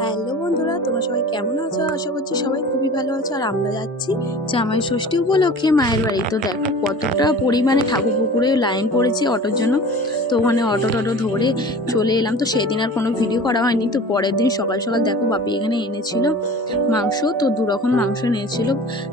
Hello বন্ধুরা, তোমরা সবাই কেমন আছো? আশা করছি সবাই খুবই ভালো আছো। আর আমরা যাচ্ছি জামাই ষষ্ঠী উপলক্ষে মায়ের বাড়ি। তো দেখো কতটা পরিমাণে ঠাকুর পুকুরে লাইন পড়েছে অটোর জন্য। তো ওখানে অটো ধরে চলে এলাম। তো সেদিন আর কোনো ভিডিও করা হয়নি। তো পরের দিন সকাল সকাল দেখো বাপি এখানে এনেছিল মাংস। তো দু রকম মাংস এনেছিল,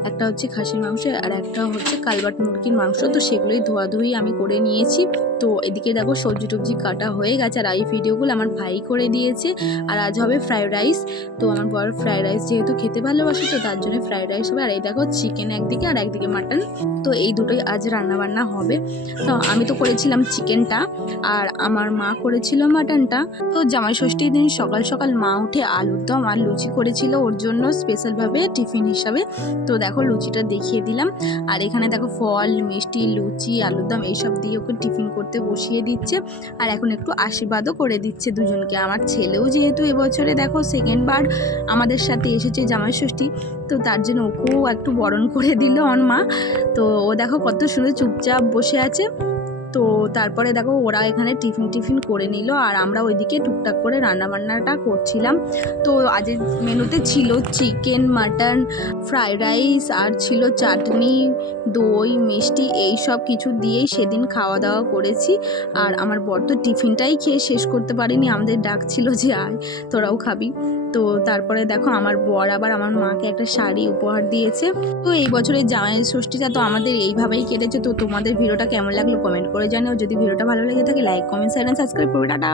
একটা হচ্ছে খাসির মাংস আর একটা হচ্ছে কালবাট মুরগির মাংস। তো সেগুলোই ধোয়াধুয়ি আমি করে নিয়েছি। তো এদিকে দেখো সবজি টবজি কাটা হয়ে গেছে, আর এই ভিডিওগুলো আমার ভাই করে দিয়েছে। আর আজ হবে ফ্রাইড রাইস। তো আমার বর ফ্রাইড রাইস যেহেতু খেতে ভালোবাসে, তো তার জন্য ফ্রাইড রাইস হবে। আর এই দেখো চিকেন একদিকে আর একদিকে মাটন। তো এই দুটোই আজ রান্নাবান্না হবে। তো আমি তো করেছিলাম চিকেনটা আর আমার মা করেছিল মাটনটা। তো জামাই ষষ্ঠীর দিন সকাল সকাল মা উঠে আলুর দম আর লুচি করেছিল ওর জন্য স্পেশালভাবে টিফিন হিসাবে। তো দেখো লুচিটা দেখিয়ে দিলাম। আর এখানে দেখো ফল মিষ্টি লুচি আলুর দম এইসব দিয়ে ওকে টিফিন করতে বসিয়ে দিচ্ছে। আর এখন একটু আশীর্বাদও করে দিচ্ছে দুজনকে। আমার ছেলেও যেহেতু এবছরে দেখো সেকেন্ড বার আমাদের সাথে এসেছে জামাই ষষ্ঠী, তো তার জন্য ওকেও একটু বরণ করে দিল আমার মা। তো ও দেখো কত সুন্দর চুপচাপ বসে আছে। তো তারপরে দেখো ওরা এখানে টিফিন করে নিল, আর আমরা ওইদিকে টুকটাক করে রান্নাবান্নাটা করছিলাম। তো আজের মেনুতে ছিল চিকেন মাটন ফ্রাইড রাইস আর ছিল চাটনি দই মিষ্টি এই সব কিছু দিয়েই সেদিন খাওয়া দাওয়া করেছি। আর আমার বর তো টিফিনটাই খেয়ে শেষ করতে পারিনি, আমাদের ডাক ছিল যে আয় তোরাও খাবি। তো তারপরে দেখো আমার বর আবার আমার মাকে একটা শাড়ি উপহার দিয়েছে। তো এই বছরের জামাই ষষ্ঠীটা তো আমাদের এইভাবেই কেটেছে। তো তোমাদের ভিডিওটা কেমন লাগলো কমেন্ট করে জানিও। যদি ভিডিওটা ভালো লেগে থাকে like comment share and subscribe করবে। টাটা।